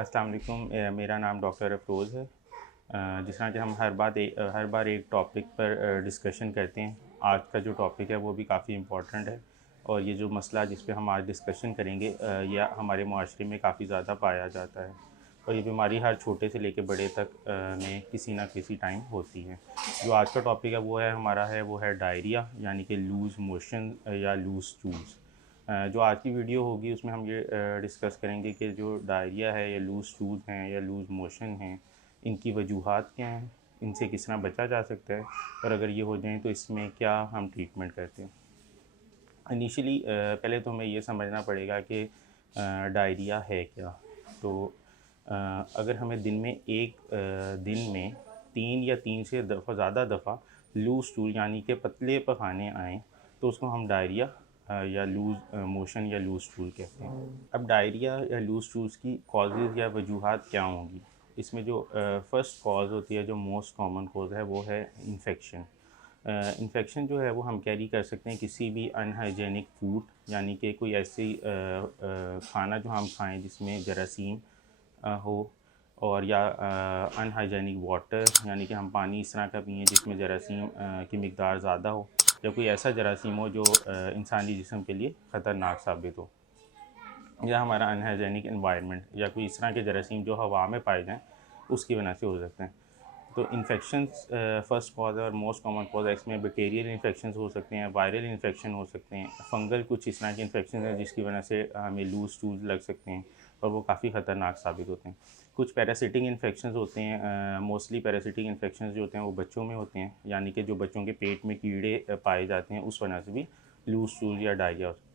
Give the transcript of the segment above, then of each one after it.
अस्सलाम वालेकुम। मेरा नाम डॉक्टर अफरोज़ है। जिस तरह कि हम हर बार एक टॉपिक पर डिस्कशन करते हैं। आज का जो टॉपिक है वो भी काफ़ी इम्पोर्टेंट है और ये जो मसला जिस पे हम आज डिस्कशन करेंगे यह हमारे मुआशरे में काफ़ी ज़्यादा पाया जाता है और ये बीमारी हर छोटे से लेकर बड़े तक में किसी ना किसी टाइम होती है। जो आज का टॉपिक है वो है डायरिया, यानी कि लूज़ मोशन या लूज़ स्टूल्स। जो आज की वीडियो होगी उसमें हम ये डिस्कस करेंगे कि जो डायरिया है या लूज़ स्टूल्स हैं या लूज़ मोशन हैं, इनकी वजूहात क्या हैं, इनसे किस तरह बचा जा सकता है और अगर ये हो जाएँ तो इसमें क्या हम ट्रीटमेंट करते हैं। इनिशियली पहले तो हमें ये समझना पड़ेगा कि डायरिया है क्या। तो अगर हमें दिन में दिन में 3 या 3 से ज़्यादा दफ़ा लूज़ स्टूल यानी कि पतले पखाने आएँ तो उसको हम डायरिया या लूज़ मोशन या लूज़ स्टूल कहते हैं। अब डायरिया या लूज़ स्टूल्स की कॉजेज़ या वजूहात क्या होंगी? इसमें जो फर्स्ट कॉज़ होती है, जो मोस्ट कॉमन कॉज़ है, वो है इन्फेक्शन। इन्फेक्शन जो है वो हम कैरी कर सकते हैं किसी भी अनहाइजेनिक फूड, यानी कि कोई ऐसी खाना जो हम खाएं जिसमें जरासीम हो, और या अनहाइजेनिक वाटर, यानी कि हम पानी इस तरह का पिएँ जिसमें जरासीम की मिकदार ज़्यादा हो, या कोई ऐसा जरासीम हो जो इंसानी जिस्म के लिए ख़तरनाक साबित हो, या हमारा अनहाइजेनिक एनवायरनमेंट, या कोई इस तरह के जरासीम जो हवा में पाए जाएँ उसकी वजह से हो सकते हैं। तो इन्फेक्शंस फर्स्ट कॉज है और मोस्ट कॉमन कॉज है। इसमें बैक्टीरियल इन्फेक्शंस हो सकते हैं, वायरल इन्फेक्शन हो सकते हैं, फंगल कुछ इस तरह के इन्फेक्शन हैं जिसकी वजह से हमें लूज स्टूल्स लग सकते हैं और वो काफ़ी ख़तरनाक साबित होते हैं। कुछ पैरासिटिक इन्फेक्शंस होते हैं। मोस्टली पैरासिटिक इन्फेक्शंस जो होते हैं वो बच्चों में होते हैं, यानी कि जो बच्चों के पेट में कीड़े पाए जाते हैं उस वजह से भी लूज स्टूल या डायरिया हो सकता है।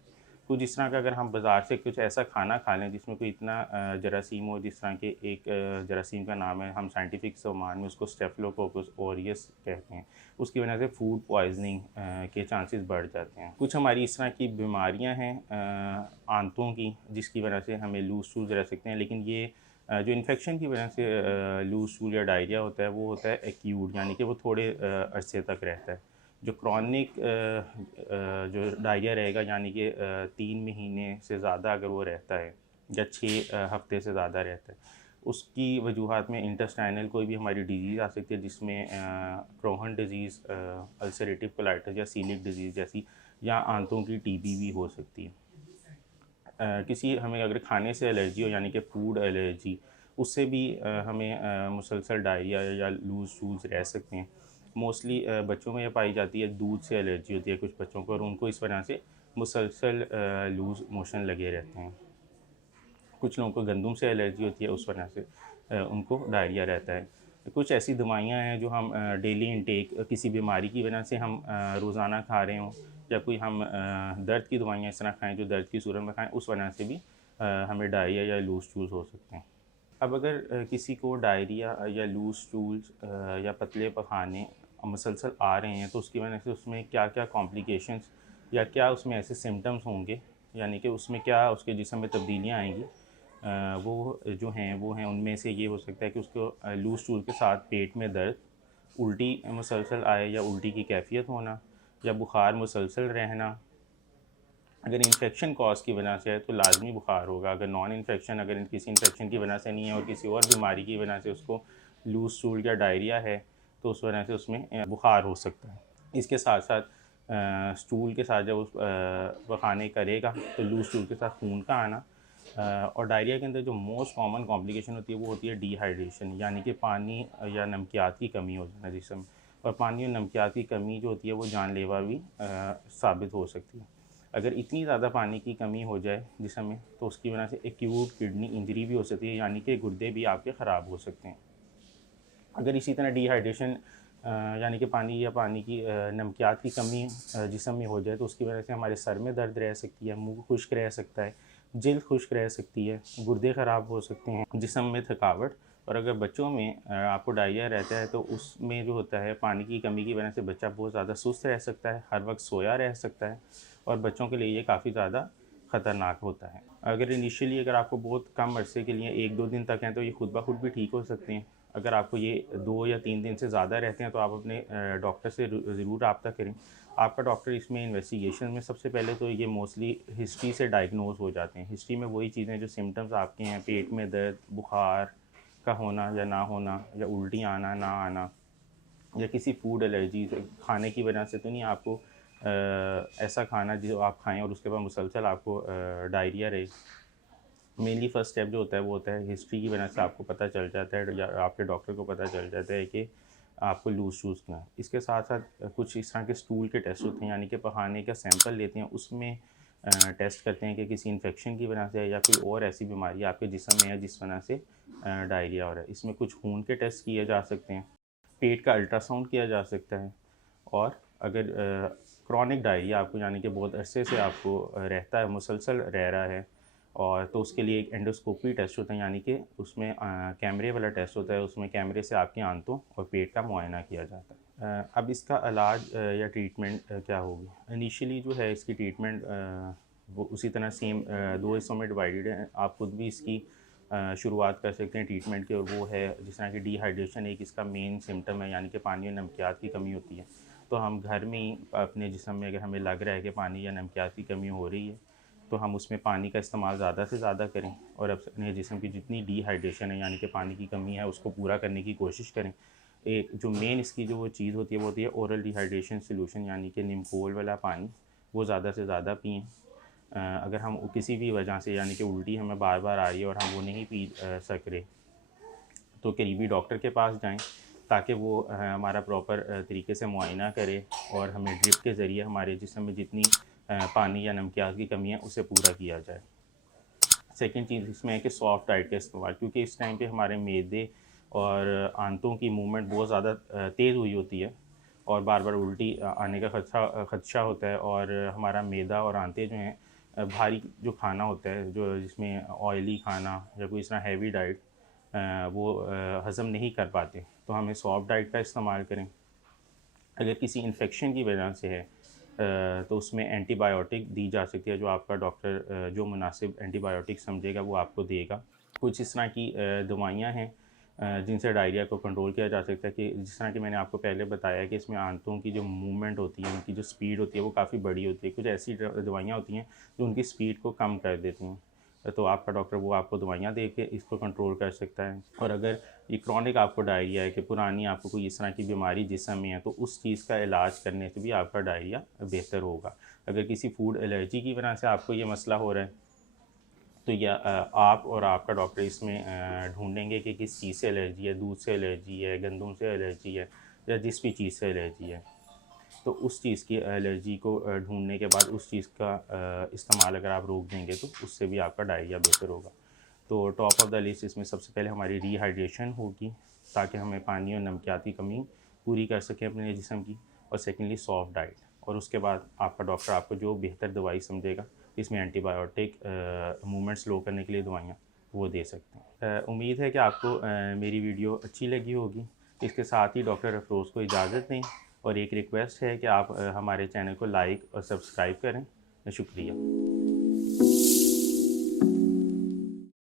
कुछ इस तरह का अगर हम बाज़ार से कुछ ऐसा खाना खा लें जिसमें कोई इतना जरासीम हो, जिस तरह के एक जरासीम का नाम है, हम साइंटिफिक ज़बान में उसको स्टेफिलोकोकस ऑरियस कहते हैं, उसकी वजह से फूड पॉइजनिंग के चांसेस बढ़ जाते हैं। कुछ हमारी इस तरह की बीमारियां हैं आंतों की, जिसकी वजह से हमें लूज स्टूल रह सकते हैं, लेकिन ये जो इन्फेक्शन की वजह से लूज स्टूल या डायरिया होता है वो होता है एक्यूट, यानी कि वो थोड़े अरसे तक रहता है। जो क्रॉनिक जो डायरिया रहेगा, यानी कि 3 महीने से ज़्यादा अगर वो रहता है या 6 हफ़्ते से ज़्यादा रहता है, उसकी वजूहात में इंटेस्टाइनल कोई भी हमारी डिजीज़ आ सकती है, जिसमें क्रोहन डिज़ीज़, अल्सरेटिव कोलाइटिस या सीलिक डिज़ीज़ जैसी, या आंतों की टीबी भी हो सकती है। किसी हमें अगर खाने से एलर्जी हो, यानी कि फूड एलर्जी, उससे भी हमें मुसलसल डायरिया या लूज़ स्टूल्स रह सकते हैं। मोस्टली बच्चों में ये पाई जाती है, दूध से एलर्जी होती है कुछ बच्चों को और उनको इस वजह से मुसलसल लूज़ मोशन लगे रहते हैं। कुछ लोगों को गंदम से एलर्जी होती है, उस वजह से उनको डायरिया रहता है। कुछ ऐसी दवाइयाँ हैं जो हम डेली इनटेक किसी बीमारी की वजह से हम रोज़ाना खा रहे हों, या कोई हम दर्द की दवाइयाँ इस तरह खाएँ जो दर्द की सूरत में खाएँ, उस वजह से भी हमें डायरिया या लूज़ स्टूल्स हो सकते हैं। अब अगर किसी को डायरिया या लूज़ स्टूल्स या पतले पखाने मुसलसल आ रहे हैं, तो उसकी वजह से उसमें क्या-क्या कॉम्प्लिकेशंस या क्या उसमें ऐसे सिम्पटम्स होंगे, यानी कि उसमें क्या उसके जिस्म में तब्दीलियाँ आएँगी, वो जो हैं वो हैं, उनमें से ये हो सकता है कि उसको लूज़ स्टूल के साथ पेट में दर्द, उल्टी मुसलसल आए या उल्टी की कैफ़ियत होना, या बुखार मुसलसल रहना। अगर इन्फेक्शन कॉज़ की वजह से है तो लाज़मी बुखार होगा। अगर नॉन इन्फेक्शन, अगर किसी इन्फेक्शन की वजह से नहीं है और किसी और बीमारी की वजह से उसको लूज़ स्टूल या डायरिया है, तो उस वजह से उसमें बुखार हो सकता है। इसके साथ-साथ स्टूल के साथ जब पखाने करेगा तो लूज़ स्टूल के साथ खून का आना, और डायरिया के अंदर जो मोस्ट कॉमन कॉम्प्लिकेशन होती है वो होती है डिहाइड्रेशन, यानी कि पानी या नमकियात की कमी हो जाना जिस्म में। और पानी और नमकियात की कमी जो होती है वो जानलेवा भी साबित हो सकती है। अगर इतनी ज़्यादा पानी की कमी हो जाए जिस्म में, तो उसकी वजह से एक्यूट किडनी इंजरी भी हो सकती है, यानी कि गुर्दे भी आपके ख़राब हो सकते हैं। अगर इसी तरह डिहाइड्रेशन यानी कि पानी की नमकियात की कमी जिस्म में हो जाए, तो उसकी वजह से हमारे सर में दर्द रह सकती है, मुँह खुश्क रह सकता है, जिल्द खुश्क रह सकती है, गुर्दे ख़राब हो सकते हैं, जिस्म में थकावट। और अगर बच्चों में आपको डायरिया रहता है तो उसमें जो होता है, पानी की कमी की वजह से बच्चा बहुत ज़्यादा सुस्त रह सकता है, हर वक्त सोया रह सकता है, और बच्चों के लिए ये काफ़ी ज़्यादा ख़तरनाक होता है। अगर इनिशियली अगर आपको बहुत कम अरसे के लिए 1-2 दिन तक हैं तो ये खुद ब खुद भी ठीक हो सकते हैं। अगर आपको ये 2 या 3 दिन से ज़्यादा रहते हैं तो आप अपने डॉक्टर से ज़रूर रब्ता करें। आपका डॉक्टर इसमें इन्वेस्टिगेशन में सबसे पहले तो ये मोस्टली हिस्ट्री से डायग्नोज हो जाते हैं। हिस्ट्री में वही चीज़ें जो सिम्टम्स आपके हैं, पेट में दर्द, बुखार का होना या ना होना, या उल्टी आना ना आना, या किसी फूड एलर्जी खाने की वजह से तो नहीं आपको ऐसा खाना जो आप खाएं और उसके बाद मुसलसल आपको डायरिया रहे। मेनली फ़र्स्ट स्टेप जो होता है वो होता है हिस्ट्री की वजह से आपको पता चल जाता है या आपके डॉक्टर को पता चल जाता है कि आपको लूज़ शूज़ ना है। इसके साथ साथ कुछ इस तरह के स्टूल के टेस्ट होते हैं, यानी कि पखाने का सैंपल लेते हैं, उसमें टेस्ट करते हैं कि किसी इन्फेक्शन की वजह से है या कोई और ऐसी बीमारी आपके जिस्म में है जिस वजह से डायरिया हो रहा है। इसमें कुछ खून के टेस्ट किए जा सकते हैं, पेट का अल्ट्रासाउंड किया जा सकता है, और अगर क्रॉनिक डायरिया आपको यानी कि बहुत अरसे से आपको रहता है, मुसलसल रह रहा है, और तो उसके लिए एक एंडोस्कोपी टेस्ट होता है, यानी कि उसमें कैमरे वाला टेस्ट होता है। उसमें कैमरे से आपकी आंतों और पेट का मुआयना किया जाता है। अब इसका इलाज या ट्रीटमेंट क्या होगी? इनिशियली जो है इसकी ट्रीटमेंट वो उसी तरह सेम 2 हिस्सों में डिवाइडेड है। आप खुद भी इसकी शुरुआत कर सकते हैं ट्रीटमेंट की, और वो है जिस तरह की डिहाइड्रेशन एक इसका मेन सिम्टम है, यानी कि पानी और नमकियात की कमी होती है। तो हम घर में ही अपने जिस्म में अगर हमें लग रहा है कि पानी या नमकियात की कमी हो रही है तो हम उसमें पानी का इस्तेमाल ज़्यादा से ज़्यादा करें, और अपने जिस्म की जितनी डिहाइड्रेशन है यानी कि पानी की कमी है उसको पूरा करने की कोशिश करें। एक जो मेन इसकी जो वो चीज़ होती है वो होती है ओरल डिहाइड्रेशन सॉल्यूशन, यानी कि निम्कोल वाला पानी, वो ज़्यादा से ज़्यादा पिएँ। अगर हम किसी भी वजह से यानी कि उल्टी हमें बार बार आ रही है और हम वो नहीं पी सक रहे तो करीबी डॉक्टर के पास जाएं, ताकि वो हमारा प्रॉपर तरीके से मुआयना करे और हमें ड्रिप के ज़रिए हमारे जिस्म में जितनी पानी या नमकियात की कमी है उसे पूरा किया जाए। सेकंड चीज़ इसमें है कि सॉफ्ट डाइट का इस्तेमाल, क्योंकि इस टाइम पे हमारे मैदे और आंतों की मूवमेंट बहुत ज़्यादा तेज़ हुई होती है और बार बार उल्टी आने का खदशा होता है, और हमारा मैदा और आंतें जो हैं भारी जो खाना होता है जो जिसमें ऑयली खाना या कोई इस तरह हैवी डाइट वो हज़म नहीं कर पाते, तो हमें सॉफ्ट डाइट का इस्तेमाल करें। अगर किसी इन्फेक्शन की वजह से है तो उसमें एंटीबायोटिक दी जा सकती है, जो आपका डॉक्टर जो मुनासिब एंटीबायोटिक समझेगा वो आपको देगा। कुछ इस तरह की दवाइयाँ हैं जिनसे डायरिया को कंट्रोल किया जा सकता है, कि जिस तरह कि मैंने आपको पहले बताया कि इसमें आंतों की जो मूवमेंट होती है, उनकी जो स्पीड होती है वो काफ़ी बड़ी होती है। कुछ ऐसी दवाइयाँ होती हैं जो उनकी स्पीड को कम कर देती हैं, तो आपका डॉक्टर वो आपको दवाइयाँ दे के इसको कंट्रोल कर सकता है। और अगर ये क्रॉनिक आपको डायरिया है कि पुरानी आपको कोई इस तरह की बीमारी जिस्म में है, तो उस चीज़ का इलाज करने से भी आपका डायरिया बेहतर होगा। अगर किसी फूड एलर्जी की वजह से आपको ये मसला हो रहा है तो या आप और आपका डॉक्टर इसमें ढूँढेंगे कि किस चीज़ से एलर्जी है, दूध से एलर्जी है, गंदम से एलर्जी है, या जिस भी चीज़ से एलर्जी है। तो उस चीज़ की एलर्जी को ढूँढने के बाद उस चीज़ का इस्तेमाल अगर आप रोक देंगे तो उससे भी आपका डायरिया बेहतर होगा। तो टॉप ऑफ़ द लिस्ट इसमें सबसे पहले हमारी रिहाइड्रेशन होगी, ताकि हमें पानी और नमकियात की कमी पूरी कर सकें अपने जिस्म की, और सेकेंडली सॉफ्ट डाइट, और उसके बाद आपका डॉक्टर आपको जो बेहतर दवाई समझेगा, इसमें एंटीबायोटिक मूवमेंट स्लो करने के लिए दवाइयाँ वो दे सकते हैं। उम्मीद है कि आपको मेरी वीडियो अच्छी लगी होगी। इसके साथ ही डॉक्टर अफरोज़ को इजाज़त दें, और एक रिक्वेस्ट है कि आप हमारे चैनल को लाइक और सब्सक्राइब करें। शुक्रिया।